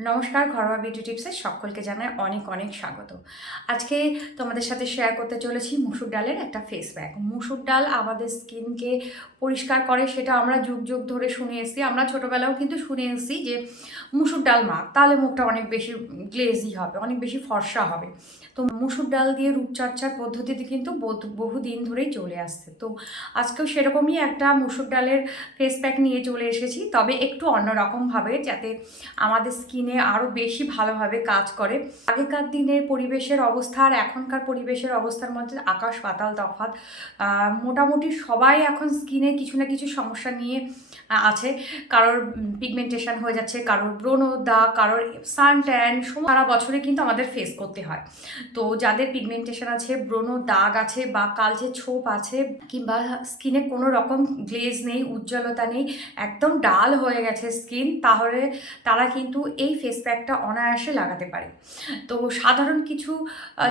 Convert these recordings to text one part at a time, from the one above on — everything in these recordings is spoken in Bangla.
নমস্কার, ঘরোয়া বিউটি টিপসে সকলকে জানাই অনেক অনেক স্বাগত। আজকে তোমাদের সাথে শেয়ার করতে চলেছি মুসুর ডালের একটা ফেস প্যাক মুসুর ডাল আমাদের স্কিনকে পরিষ্কার করে, সেটা আমরা যুগ যুগ ধরে শুনে এসেছি। আমরা ছোটোবেলাও কিন্তু শুনে এসেছি যে মুসুর ডাল মাখ তাহলে মুখটা অনেক বেশি গ্লেজি হবে, অনেক বেশি ফর্সা হবে। তো মুসুর ডাল দিয়ে রূপচর্চার পদ্ধতিতে কিন্তু বহু- বহুদিন ধরেই চলে আসছে। তো আজকেও সেরকমই একটা মুসুর ডালের ফেস প্যাক নিয়ে চলে এসেছি। তবে একটু অন্যরকমভাবে যাতে আমাদের স্কিনে আরও বেশি ভালোভাবে কাজ করে। আগেকার দিনের পরিবেশের অবস্থা আর এখনকার পরিবেশের অবস্থার মধ্যে আকাশ পাতাল তফাত মোটামুটি সবাই এখন স্কিনে কিছু না কিছু সমস্যা নিয়ে আছে। কারোর পিগমেন্টেশন হয়ে যাচ্ছে, কারোর ব্রণ দাগ কারোর সান ট্যান সারা বছরে কিন্তু আমাদের ফেস করতে হয়। তো যাদের পিগমেন্টেশন আছে, ব্রণ দাগ আছে বা কালচে ছোপ আছে, কিংবা স্কিনে কোনো রকম গ্লেজ নেই, উজ্জ্বলতা নেই, একদম ডাল হয়ে গেছে স্কিন তাহলে তারা কিন্তু এই ফেস প্যাকটা অনায়াসে লাগাতে পারে। তো সাধারণ কিছু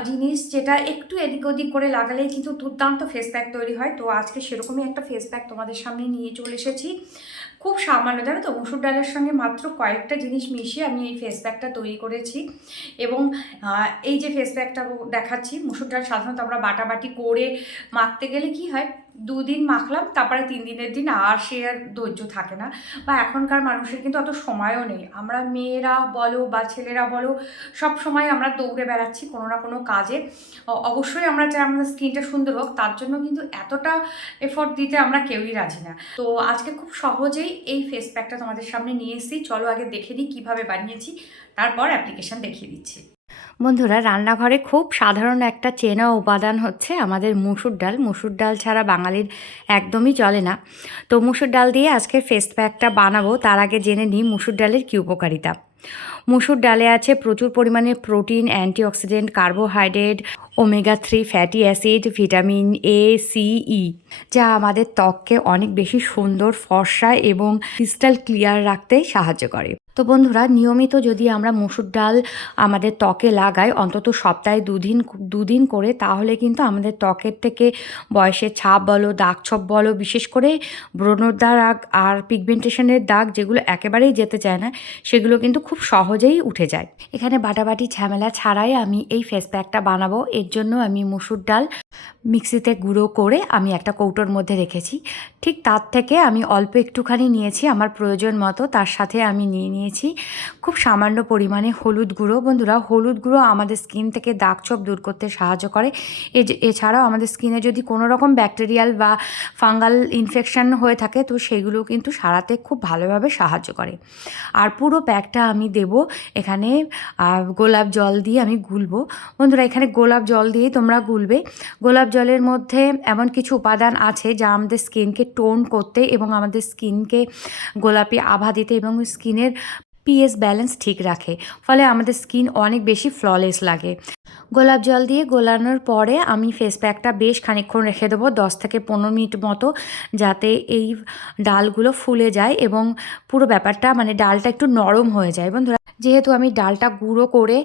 জিনিস যেটা একটু এদিক ওদিক করে লাগালেই কিন্তু দুর্দান্ত ফেস প্যাক তৈরি হয়। তো আজকে সেরকমই একটা ফেস প্যাক তোমাদের সামনে নিয়ে চলে এসেছি। খুব সামান্য, জানো তো? মুসুর ডালের সঙ্গে মাত্র কয়েকটা জিনিস মিশিয়ে আমি এই ফেস প্যাকটা তৈরি করেছি। এবং এই যে ফেস প্যাকটা দেখাচ্ছি, মুসুর ডাল সাধারণত আমরা বাটাবাটি করে মাখতে গেলে কি হয় দুদিন মাখলাম, তারপরে তিন দিনের দিন আর সে আর ধৈর্য থাকে না। বা এখনকার মানুষের কিন্তু অত সময়ও নেই। আমরা মেয়েরা বলো বা ছেলেরা বলো, সব সময় আমরা দৌড়ে বেড়াচ্ছি কোনো না কোনো কাজে। অবশ্যই আমরা চাই আমাদের স্কিনটা সুন্দর হোক, তার জন্য কিন্তু এতটা এফোর্ট দিতে আমরা কেউই রাজি না। তো আজকে খুব সহজেই এই ফেস প্যাকটা তোমাদের সামনে নিয়ে এসেছি। চলো আগে দেখে নিই কীভাবে বানিয়েছি, তারপর অ্যাপ্লিকেশন দেখিয়ে দিচ্ছি। বন্ধুরা, রান্নাঘরে খুব সাধারণ একটা চেনা উপাদান হচ্ছে আমাদের মুসুর ডাল। মুসুর ডাল ছাড়া বাঙালির একদমই চলে না। তো মুসুর ডাল দিয়ে আজকে ফেস প্যাকটা বানাবো। তার আগে জেনে নিই মুসুর ডালের কী উপকারিতা। মুসুর ডালে আছে প্রচুর পরিমাণে protein antioxidant carbohydrate omega three fatty acid vitamin A C E যা আমাদের ত্বককে অনেক বেশি সুন্দর, ফর্সা এবং ক্রিস্টাল ক্লিয়ার রাখতে সাহায্য করে। তো বন্ধুরা, নিয়মিত যদি আমরা মুসুর ডাল আমাদের ত্বকে লাগাই, অন্তত সপ্তাহে দুদিন দুদিন করে, তাহলে কিন্তু আমাদের ত্বকের থেকে বয়সের ছাপ বলো, দাগ ছোপ বলো, বিশেষ করে ব্রণর দাগ আর পিগমেন্টেশনের দাগ যেগুলো একেবারেই যেতে চায় না, সেগুলো কিন্তু খুব সহজেই উঠে যায়। এখানে বাটাবাটি ঝামেলা ছাড়াই আমি এই ফেস প্যাকটা বানাবো। এর জন্য আমি মুসুর ডাল মিক্সিতে গুঁড়ো করে আমি একটা কৌটোর মধ্যে রেখেছি। ঠিক তার থেকে আমি অল্প একটুখানি নিয়েছি। আমার প্রয়োজন মতো তার সাথে আমি নিয়ে নিয়ে নিয়েছি। খুব সামান্য পরিমাণে হলুদ গুঁড়ো। বন্ধুরা, হলুদ গুঁড়ো আমাদের স্কিন থেকে দাগ ছোপ দূর করতে সাহায্য করে। এছাড়াও আমাদের স্কিনে যদি কোনো রকম ব্যাকটেরিয়াল বা ফাঙ্গাল ইনফেকশন হয়ে থাকে, তো সেগুলো কিন্তু সারাতে খুব ভালোভাবে সাহায্য করে। আর পুরো প্যাকটা আমি দেব এখানে গোলাপ জল দিয়ে আমি গুলবো। বন্ধুরা, এখানে গোলাপ জল দিয়ে তোমরা গুলবে। গোলাপ জলের মধ্যে এমন কিছু উপাদান আছে যা আমাদের স্কিনকে টোন করতে এবং আমাদের স্কিনকে গোলাপি আভা দিতে এবং স্কিনের পিএস ব্যালেন্স ঠিক রাখে ফলে আমাদের স্কিন অনেক বেশি ফ্ললেস লাগে। গোলাপ জল দিয়ে গোলানোর পরে আমি ফেস প্যাকটা বেশ খানিকক্ষণ রেখে দেবো, দশ থেকে পনেরো মিনিট মতো, যাতে এই ডালগুলো ফুলে যায় এবং পুরো ব্যাপারটা মানে ডালটা একটু নরম হয়ে যায়। বন্ধুরা, যেহেতু আমি ডালটা গুঁড়ো করে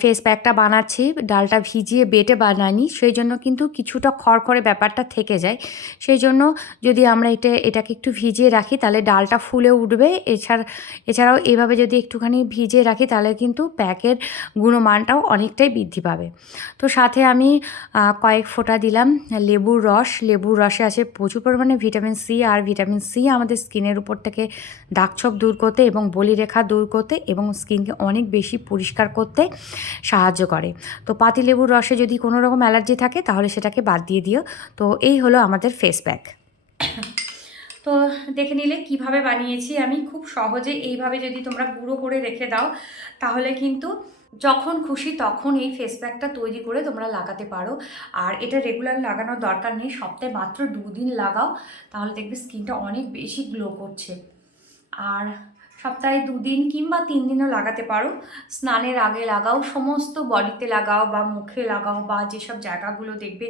ফেস প্যাকটা বানাচ্ছি, ডালটা ভিজিয়ে বেটে বানাইনি, সেই জন্য কিন্তু কিছুটা খড়খড়ে ব্যাপারটা থেকে যায়। সেই জন্য যদি আমরা এটা, এটাকে একটু ভিজিয়ে রাখি, তাহলে ডালটা ফুলে উঠবে। এছাড়া, এছাড়াও এভাবে যদি একটুখানি ভিজিয়ে রাখি, তাহলে কিন্তু প্যাকের গুণমানটাও অনেকটাই বৃদ্ধি পাবে। তো সাথে আমি কয়েক ফোঁটা দিলাম লেবুর রস। লেবুর রসে আছে প্রচুর পরিমাণে ভিটামিন সি আর ভিটামিন সি আমাদের স্কিনের উপর থেকে দাগছোপ দূর করতে এবং বলিরেখা দূর করতে এবং স্কিনকে অনেক বেশি পরিষ্কার করতে সাহায্য করে। তো পাতি লেবুর রসে যদি কোনো রকম অ্যালার্জি থাকে তাহলে সেটাকে বাদ দিয়ে দিও। তো এই হলো আমাদের ফেস প্যাক তো দেখে নিলে কীভাবে বানিয়েছি আমি। খুব সহজে এইভাবে যদি তোমরা গুঁড়ো করে রেখে দাও তাহলে কিন্তু যখন খুশি তখন এই ফেস প্যাকটা তৈরি করে তোমরা লাগাতে পারো। আর এটা রেগুলার লাগানোর দরকার নেই, সপ্তাহে মাত্র দুদিন লাগাও, তাহলে দেখবে স্কিনটা অনেক বেশি গ্লো করছে। আর সপ্তাহে দুদিন কিংবা তিন দিনও লাগাতে পারো। স্নানের আগে লাগাও, সমস্ত বডিতে লাগাও বা মুখে লাগাও বা যেসব জায়গাগুলো দেখবে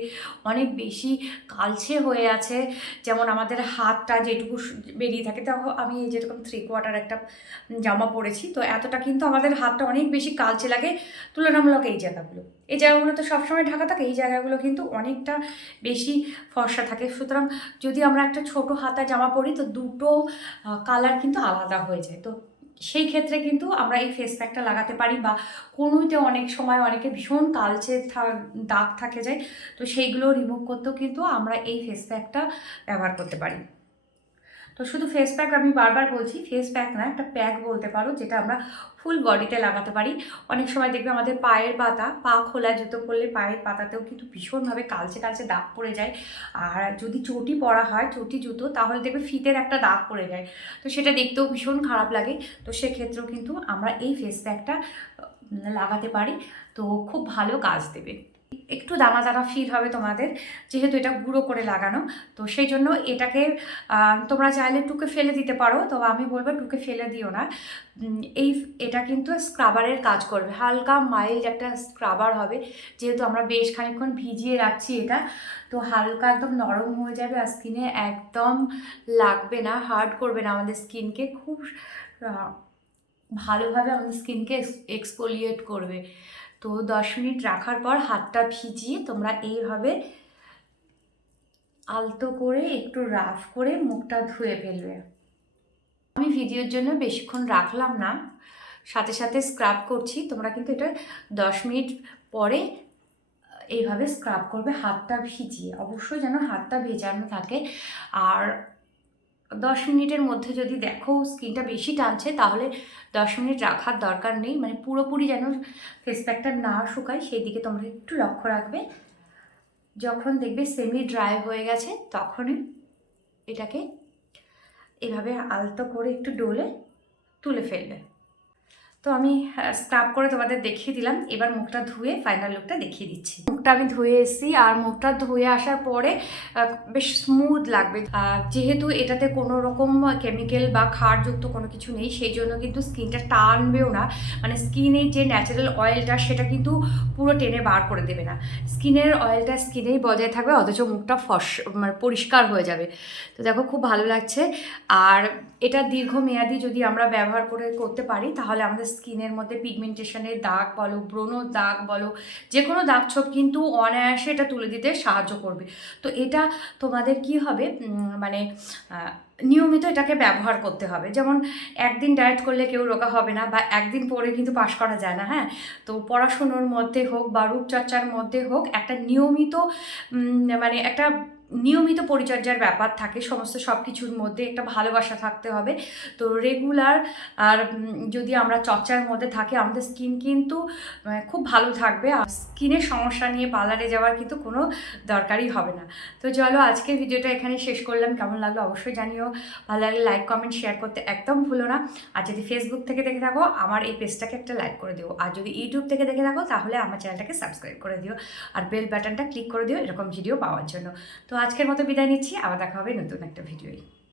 অনেক বেশি কালছে হয়ে আছে। যেমন আমাদের হাতটা যেটুকু বেরিয়ে থাকে তো আমি যেরকম থ্রি কোয়ার্টার একটা জামা পরেছি, তো এতটা কিন্তু আমাদের হাতটা অনেক বেশি কালছে লাগে। তুলনামূলক এই জায়গাগুলো। এই জায়গাগুলো তো সবসময় ঢাকা থাকে, এই জায়গাগুলো কিন্তু অনেকটা বেশি ফর্সা থাকে। সুতরাং যদি আমরা একটা ছোট হাতা জামা পরি, তো দুটো কালার কিন্তু আলাদা হয়ে যায়। তো সেই ক্ষেত্রে কিন্তু আমরা এই ফেস প্যাকটা লাগাতে পারি বা কোনোতে অনেক সময় অনেকে ভীষণ কালচে দাগ থাকে যায়, তো সেইগুলো রিমুভ করতেও কিন্তু আমরা এই ফেস প্যাকটা ব্যবহার করতে পারি। তো শুধু ফেস প্যাক আমি বারবার বলছি ফেস প্যাক না, একটা প্যাক বলতে পারো, যেটা আমরা ফুল বডিতে লাগাতে পারি। অনেক সময় দেখবে আমাদের পায়ের পাতা, পা খোলা, জুতো পরলে পায়ের পাতাতেও কিন্তু ভীষণভাবে কালচে কালচে দাগ পড়ে যায়। আর যদি চটি পরা হয়, চটি, জুতো, তাহলে দেখবে ফিতের একটা দাগ পড়ে যায়। তো সেটা দেখতেও ভীষণ খারাপ লাগে। তো সেক্ষেত্রেও কিন্তু আমরা এই ফেস প্যাকটা লাগাতে পারি। তো খুব ভালো কাজ দেবে। একটু দানা দানা ফিল হবে তোমাদের, যেহেতু এটা গুঁড়ো করে লাগানো। তো সেই জন্য এটাকে তোমরা চাইলে টুকে ফেলে দিতে পারো, তো আমি বলব টুকে ফেলে দিও না। এই এটা কিন্তু স্ক্রাবারের কাজ করবে। হালকা মাইল্ড একটা স্ক্রাবার হবে, যেহেতু আমরা বেশ খানিকক্ষণ ভিজিয়ে রাখছি এটা, তো হালকা একদম নরম হয়ে যাবে আর স্কিনে একদম লাগবে না হার্ড করবে না আমাদের স্কিনকে খুব ভালোভাবে আমাদের স্কিনকে এক্সপোলিয়েট করবে। তো দশ মিনিট রাখার পর হাতটা ভিজিয়ে তোমরা এইভাবে আলতো করে একটু রাফ করে মুখটা ধুয়ে ফেলবে। আমি ভিডিওর জন্য বেশিক্ষণ রাখলাম না। সাথে সাথে স্ক্রাব করছি। তোমরা কিন্তু এটা দশ মিনিট পরে এইভাবে স্ক্রাব করবে হাতটা ভিজিয়ে। অবশ্যই যেন হাতটা ভেজানো থাকে। আর দশ মিনিটের মধ্যে যদি দেখো স্কিনটা বেশি টানছে, তাহলে দশ মিনিট রাখার দরকার নেই। মানে পুরোপুরি যেন ফেস প্যাকটা না শুকায়, সেই দিকে তোমরা একটু লক্ষ্য রাখবে। যখন দেখবে সেমি ড্রাই হয়ে গেছে, তখনই এটাকে এভাবে আলতো করে একটু ডোলে তুলে ফেলবে। তো আমি স্ক্রাব করে তোমাদের দেখিয়ে দিলাম। এবার মুখটা ধুয়ে ফাইনাল লুকটা দেখিয়ে দিচ্ছি। মুখটা আমি ধুয়ে এসেছি আর মুখটা ধুয়ে আসার পরে বেশ স্মুথ লাগবে। যেহেতু এটাতে কোনো রকম কেমিক্যাল বা ক্ষারযুক্ত কোনো কিছু নেই, সেই জন্য কিন্তু স্কিনটা টানবেও না। মানে স্কিনের যে ন্যাচারাল অয়েলটা সেটা কিন্তু পুরো টেনে বার করে দেবে না। স্কিনের অয়েলটা স্কিনেই বজায় থাকবে, অথচ মুখটা ফস মানে পরিষ্কার হয়ে যাবে। তো দেখো, খুব ভালো লাগছে। আর এটা দীর্ঘমেয়াদি যদি আমরা ব্যবহার করে করতে পারি, তাহলে আমাদের স্কিনের মধ্যে পিগমেন্টেশনের দাগ বলো ব্রণর দাগ বলো যে কোনো দাগ ছোপ কিন্তু অনায়াসে এটা তুলে দিতে সাহায্য করবে। তো এটা তোমাদের কি হবে? মানে নিয়মিত এটাকে ব্যবহার করতে হবে। যেমন একদিন ডায়েট করলে কেউ রোগা হবে না বা একদিন পরে কিন্তু পাশ করা যায় না হ্যাঁ? তো পড়াশুনোর মধ্যে হোক বা রূপচর্চার মধ্যে হোক একটা নিয়মিত মানে একটা নিয়মিত পরিচর্যার ব্যাপার থাকে, সমস্ত সব কিছুর মধ্যে একটা ভালোবাসা থাকতে হবে। তো রেগুলার আর যদি আমরা চর্চার মধ্যে থাকি, আমাদের স্কিন কিন্তু খুব ভালো থাকবে। আর স্কিনের সমস্যা নিয়ে পার্লারে যাওয়ার কিন্তু কোনো দরকারই হবে না। তো চলো আজকের ভিডিওটা এখানে শেষ করলাম। কেমন লাগল অবশ্যই জানিও। ভালো লাগলে লাইক কমেন্ট শেয়ার করতে একদম ভুলো না। আর যদি ফেসবুক থেকে দেখে থাকো, আমার এই পেজটাকে একটা লাইক করে দিও। আর যদি ইউটিউব থেকে দেখে থাকো, তাহলে আমার চ্যানেলটাকে সাবস্ক্রাইব করে দিও। আর বেল বাটনটা ক্লিক করে দিও, এরকম ভিডিও পাওয়ার জন্য। তো আজকের মতো বিদায় নিচ্ছি আবার দেখা হবে নতুন একটা ভিডিওয়।